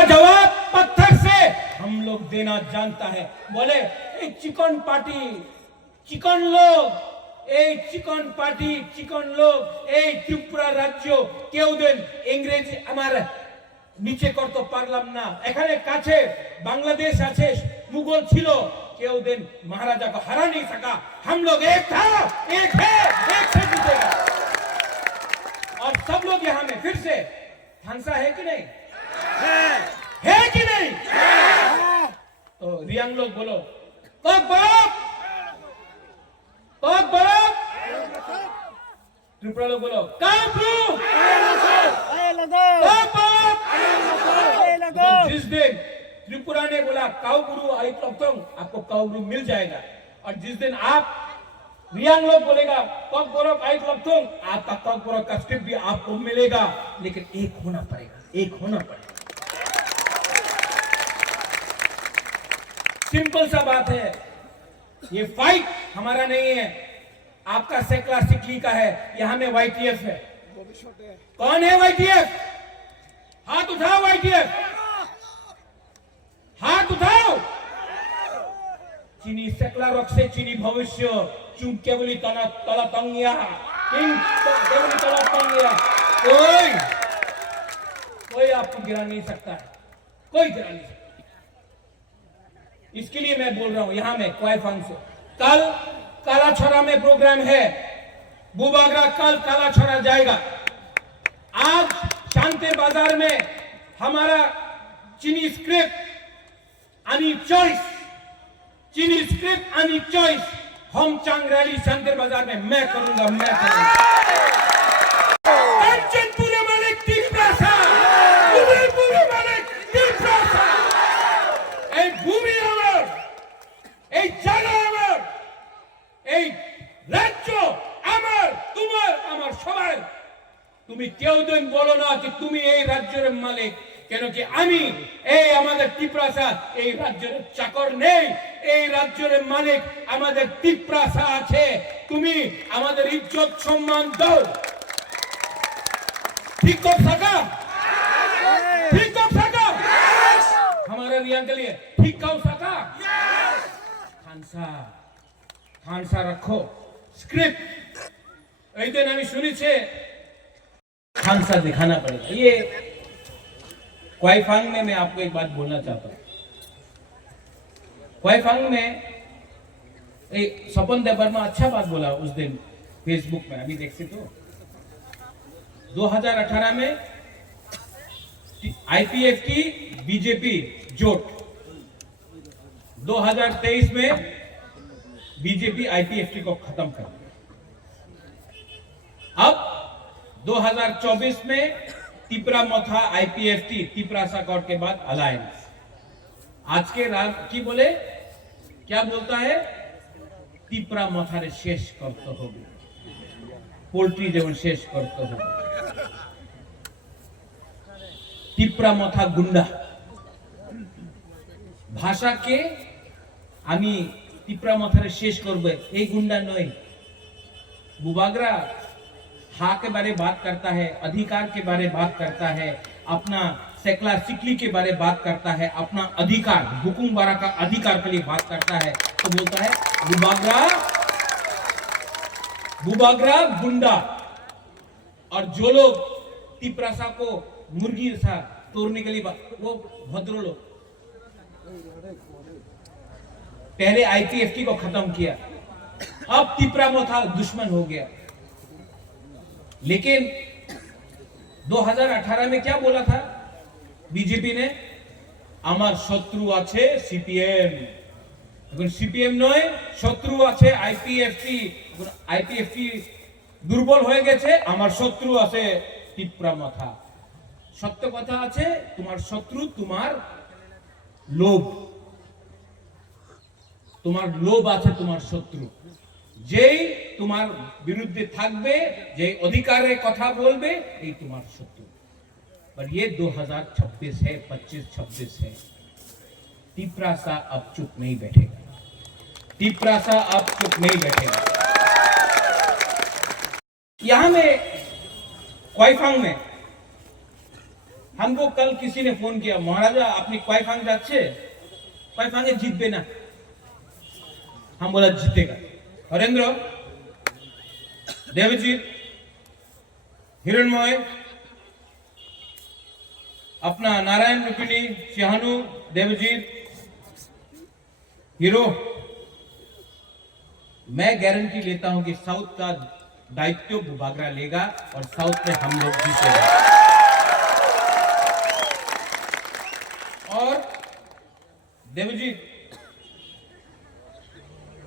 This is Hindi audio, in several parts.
इसका जवाब पत्थर से हम लोग देना जानता है। बोले एक चिकन पार्टी चिकन लोग এই চিকন পার্টি চিকন লোক এই ত্রিপুরা রাজ্য কেউদিন ইংরেজি আমার নিচে করতে পারলাম না। এখানে কাছে বাংলাদেশ আছে, মুঘল ছিল, কেউদিন महाराजा को हरा नहीं सका। हम लोग एक था, एक है, एक से जीतेगा। और सब लोग यहाँ में फिर से थानसा है कि नहीं? है कि नहीं? तो रियांग लोग बोलो तक बरफ, तक बरफ। त्रिपुरा लोग बोलो काबरू, तक बरफ। जिस दिन त्रिपुरा ने बोला काउगुरु आइतलक्तोंग, आपको काउगुरु मिल जाएगा। और जिस दिन आप रियांग लोग बोलेगा तक बरफ आइतलक्तोंग, आपका तक बरफ का स्क्रिप्ट भी आपको मिलेगा। लेकिन एक होना पड़ेगा, एक होना पड़ेगा। सिंपल सा बात है, ये फाइट हमारा नहीं है, आपका सेक्ला सिकली का है। यहां में वाईटीएफ है। कौन है वाईटीएफ? हाथ उठाओ वाईटीएफ, हाथ उठाओ। चीनी सेक्ला रॉक से चीनी भविष्य चुप केवली तना तला तंगिया इन केवली तला तंगिया कोई आपको गिरा नहीं सकता है, कोई गिरा नहीं सकता। इसके लिए मैं बोल रहा हूं यहां में क्वाइफांग से। कल कालाछोरा में प्रोग्राम है, बुबागरा कल कालाछोरा जाएगा। आज शांति बाजार में हमारा चीनी स्क्रिप्ट अनि चॉइस, चीनी स्क्रिप्ट अनि चॉइस होम चांग रैली शांति बाजार में मैं करूंगा, मैं करूंगा। कंचनपुरे मालिक तीप्रासा, उदयपुरे मालिक तीप्रासा। এই ভূমি আমার, এই জায়গা আমার, এই রাজ্য আমার, তোমার আমার সবাই। তুমি কেউদিন বলো না যে তুমি এই রাজ্যের মালিক, কেন কি আমি এই আমাদের ত্রিপুরাসা এই রাজ্যের চাকর নেই। এই রাজ্যের মালিক আমাদের ত্রিপুরাসা আছে। তুমি আমাদের ইজ্জত সম্মান দাও। ঠিক कर सका, ठीक कर सका हमारे रियांग के लिए ठीक कर सका। खानसा रखो स्क्रिप्ट। एक दिन हमें सुनी से खानसा दिखाना पड़ेगा। ये क्वाइफांग में मैं आपको एक बात बोलना चाहता हूं। क्वाइफांग में सपन देवर्मा अच्छा बात बोला उस दिन फेसबुक में, अभी देख सकते हो। 2018 में आईपीएफ की बीजेपी जोट, 2023 में बीजेपी आईपीएफटी को खत्म कर दिया। अब 2024 में तिपरा मथा आईपीएफटी तिपरासा कॉर्ड के बाद अलायंस। आज के रात की बोले क्या बोलता है? तिपरा मथारे शेष करते हो, पोल्ट्री जेवन शेष करते हो। तिपरा मथा गुंडा भाषा के आमी तिपरा मथारे शेष करबे, এই गुंडा नय। बुबागरा हा के बारे बात करता है, अधिकार के बारे बात करता है, अपना सेक्ला सिकली के बारे बात करता है, अपना अधिकार हुकुम बारा का अधिकार के लिए बात करता है। तो बोलता है बुबागरा गुंडा। और जो लोग तिपरासा को मुर्गी सा तोड़ने के लिए वो भद्र लोग पहले आईपीएफटी को खत्म किया, अब तिपरा मथा दुश्मन हो गया। लेकिन 2018 में क्या बोला था बीजेपी ने? আমার শত্রু আছে সিপিএম। এখন সিপিএম নয়, শত্রু আছে আইপিএফটি। আইপিএফটি দুর্বল হয়ে গেছে, আমার শত্রু আছে ত্রিপুরা মাথা। সত্য কথা আছে, তোমার শত্রু তোমার লোভ, তোমার লোভ আছে তোমার শত্রু। যেই তোমার বিরুদ্ধে থাকবে, যে অধিকারের কথা বলবে, এই তোমার শত্রু। पर ये 2026 है, 25-26 है। तिपरासा अब चुप नहीं बैठेगा, तिपरासा अब चुप नहीं बैठेगा। यहां में क्वाइफांग में हमको कल किसी ने फोन किया, महाराजा अपनी क्वाइफांग जाच्छे, क्वाइफांगे जीतबे ना। हम बोला जीतेगा। हरेंद्र, देवजीत, हिरणमय, अपना नारायण रुपिनी, सिहानु, देवजीत, हीरो, मैं गारंटी लेता हूं कि साउथ का दायित्व बुबागरा लेगा और साउथ में हम लोग जीतेंगे। और देवजीत,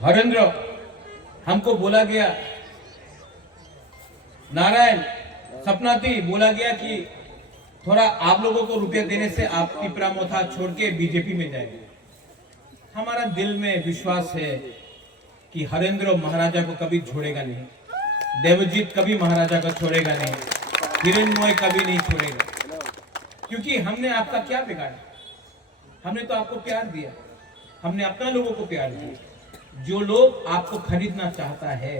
हरेंद्र, हमको बोला गया, नारायण, सपनाती बोला गया कि थोड़ा आप लोगों को रुपया देने से आप तिपरा मोथा छोड़ के बीजेपी में जाएंगे। हमारा दिल में विश्वास है कि हरेंद्र महाराजा को कभी छोड़ेगा नहीं, देवजीत कभी महाराजा को छोड़ेगा नहीं, हिरणमय कभी नहीं छोड़ेगा, क्योंकि हमने आपका क्या बिगाड़ा? हमने तो आपको प्यार दिया, हमने अपना लोगों को प्यार दिया। जो लोग आपको खरीदना चाहता है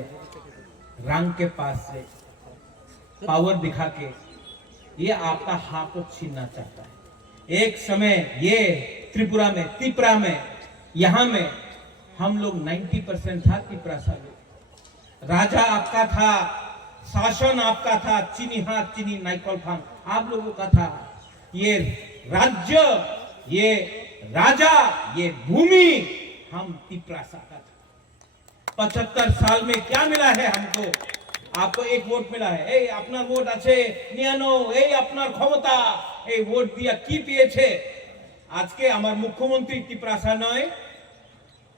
रंग के पास से, पावर दिखा के, ये आपका हाथ को छीनना चाहता है। एक समय ये त्रिपुरा में, तिपरा में, यहां में हम लोग 90% था तिपरा सा लोग। राजा आपका था, शासन आपका था, चीनी हाथ चीनी नाइकल फांग आप लोगों का था। ये राज्य, ये राजा, ये भूमि हम तिपरा सा का था। 75 साल में क्या मिला है हमको? आपको एक वोट मिला है, ए अपना वोट আছে নিয়ানো, এই আপনার ক্ষমতা, এই ভোট দিয়া কি পেয়েছে? আজকে আমার মুখ্যমন্ত্রী তিপ্রাসা নয়,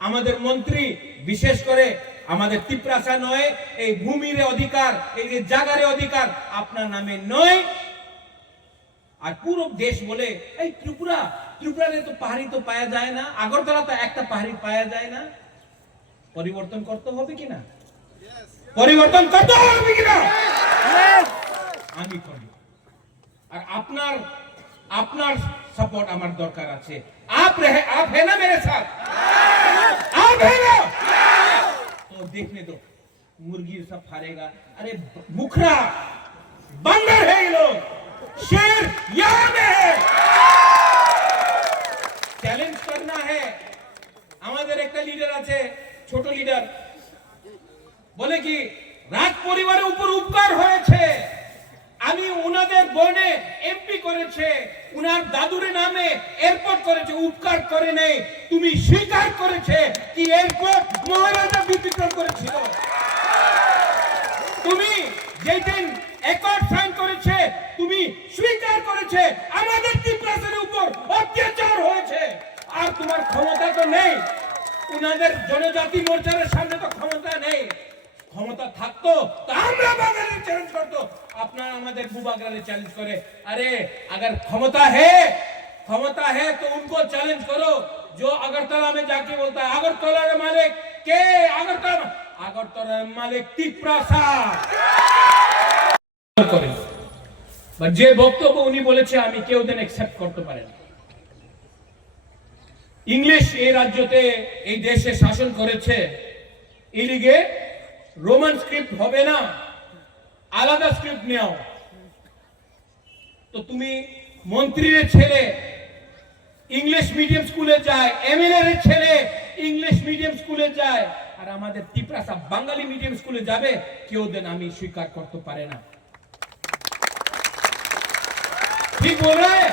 আমাদের মন্ত্রী বিশেষ করে আমাদের তিপ্রাসা নয়, এই ভূমির অধিকার, এই যে জায়গার অধিকার আপনার নামে নয়। আর পুরো দেশ বলে এই ত্রিপুরা, ত্রিপুরাতে তো পাহাড়ি তো পাওয়া যায় না, আগরতলা তো একটা পাহাড়ি পাওয়া যায় না। পরিবর্তন করতে হবে কিনা? পরিবর্তন করতে হবে কিনা? আমি করব। আর আপনার আপনার सपोर्ट আমার দরকার আছে। आप है ना मेरे साथ? आप है ना? तो देखने दो, मुर्गी सब फाड़ेगा। अरे मुखरा बंदर है ये लोग, शेर यहाँ में है। चैलेंज करना है। আমাদের একটা লিডার আছে, ছোট লিডার, বলে কি রাজ পরিবারের উপর উপকার হয়েছে, আমি উনাদের বনে এমপি করেছে, উনার দাদুর নামে এয়ারপোর্ট করেছে, উপকার করে নেই। তুমি স্বীকার করেছে কি এয়ারপোর্ট মহারাজা বিক্রম করেছিল? তুমি যেদিন একর্ড সাইন করেছে, তুমি স্বীকার করেছে আমাদের ত্রিপুরার উপর অত্যাচার হয়েছে। আর তোমার ক্ষমতা তো নেই, উনাদের জনজাতি মোর্চার সামনে তো ক্ষমতা নেই। ক্ষমতা থাকতো তো আমরা বাঙালি চ্যালেঞ্জ করতো, আপনারা আমাদের বুবাগরারে চ্যালেঞ্জ করে। अरे अगर क्षमता है तो उनको चैलेंज करो। जो अगरतला में जाके बोलता है अगरतला के मालिक के, अगरतला मालिक তিপ্রাসা করে। বাট যে বক্তব্য উনি বলেছে আমি কেউ দেন অ্যাকসেপ্ট করতে পারে না। ইংলিশ এই রাজ্যতে এই দেশে শাসন করেছে, এলিগে রোমান স্ক্রিপ্ট হবে না, আলাদা স্ক্রিপ্ট নাও। তো তুমি মন্ত্রীর ছেলে ইংলিশ মিডিয়াম স্কুলে যায়, এমএলএ এর ছেলে ইংলিশ মিডিয়াম স্কুলে যায়, আর আমাদের তিপ্রাসা বাঙালি মিডিয়াম স্কুলে যাবে, কেউ দেন আমি স্বীকার করতে পারে না। ঠিক বল रहा है?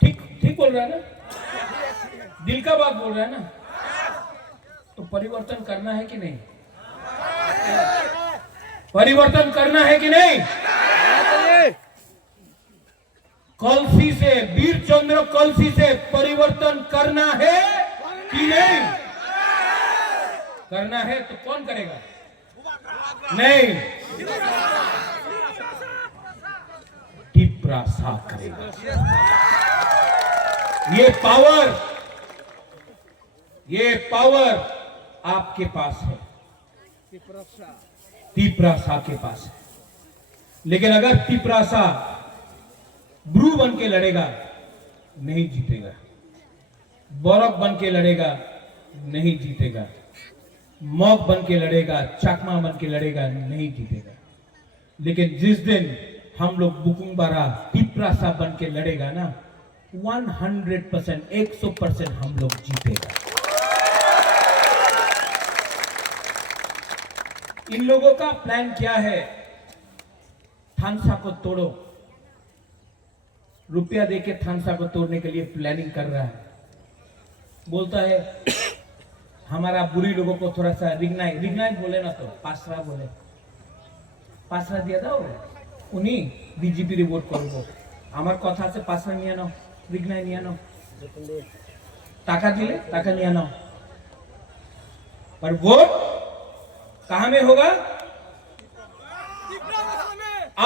ठीक बोल रहा है ना? दिल का बात बोल रहा है ना? तो परिवर्तन करना है कि नहीं? परिवर्तन करना है कि नहीं? कलसी से, वीर चंद्र कलसी से परिवर्तन करना है कि नहीं? करना है तो कौन करेगा? नहीं, तिप्रासा करेगा। ये पावर आपके पास है, तिप्रासा के पास है। लेकिन अगर तिप्रासा ब्रू बन के लड़ेगा नहीं जीतेगा, बौरक बन के लड़ेगा नहीं जीतेगा, मौक बन के लड़ेगा, चकमा बन के लड़ेगा नहीं जीतेगा। लेकिन जिस दिन हम लोग बुकुंबारा टिप्रासा बन के लड़ेगा ना 100%, 100% हम लोग जीतेगा। इन लोगों का प्लान क्या है? थानसा को तोड़ो, रुपया देके थानसा को तोड़ने के लिए प्लानिंग कर रहा है। बोलता है हमारा बुरी लोगों को थोड़ा सा रिग्नाई बोले ना, तो पासरा बोले, पासरा दिया था उन्हीं बीजेपी रे वोट करबो। আমার কথা আছে পাসরা নিয়ে নাও, রিগনাই নিয়ে নাও, টাকা দিলে টাকা নিয়ে নাও, पर वोट कहां में होगा?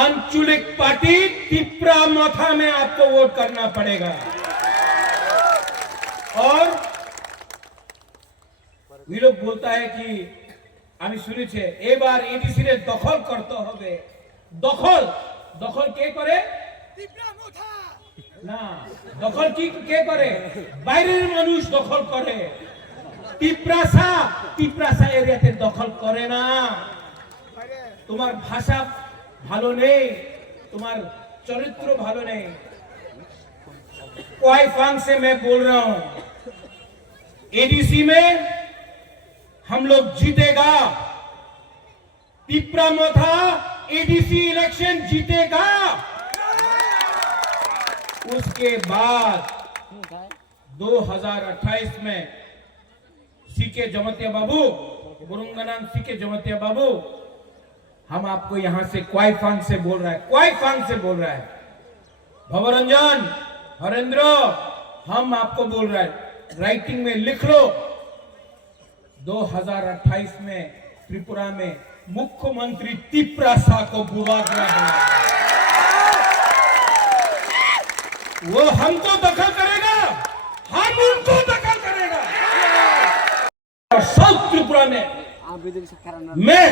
आंचलिक पार्टी तिप्रा मथा में आपको वोट करना पड़ेगा। और ये लोग बोलता है कि আমি শুনেছি এবার এডিসি রে দখল করতে হবে। দখল দখল কে করে? না, দখল কি কে করে? বাইরের মানুষ দখল করে। টিপ্রাসা এরিয়াতে দখল করে না। তোমার ভাষা ভালো নেই, তোমার চরিত্র ভালো নেই। क्वाई फांग से मैं बोल रहा हूं, एडीसी में हम लोग जीतेगा। टिप्रा मोथा एडीसी इलेक्शन जीतेगा। उसके बाद 2028 में सीके जमतिया बाबू, बुरुंगनाम सीके जमतिया बाबू, हम आपको यहां से क्वाई फांग से बोल रहा है, क्वाई फांग से बोल रहा है। भवरंजन, हरेंद्र, हम आपको बोल रहे हैं, राइटिंग में लिख लो, 2028 में त्रिपुरा में मुख्यमंत्री टिप्रासा को बुवागरा बनाएगा। वो हमको दखल करेगा, हम उनको दखल करेगा। और साउथ त्रिपुरा में मैं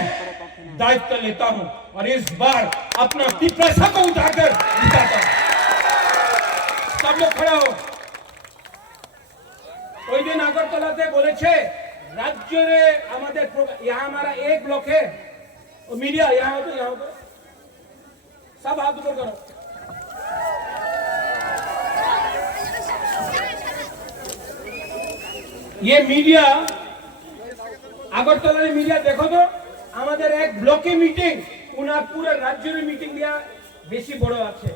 दायित्व लेता हूं और इस बार अपना टिप्रासा को उठाकर जिताता हूं। सब लोग खड़ा हो। कोई दिन আগরতলাতে বলেছে राज्य यहाँ हमारा एक ब्लॉक है, और मीडिया यहाँ हो, तो यहाँ हो, सब हाथ ऊपर करो। ये मीडिया আগরতলা मीडिया देखो तो हमारे एक ब्लॉके मीटिंग उनार पूरे राज्य मीटिंग दिया बेशी बड़ो आछे।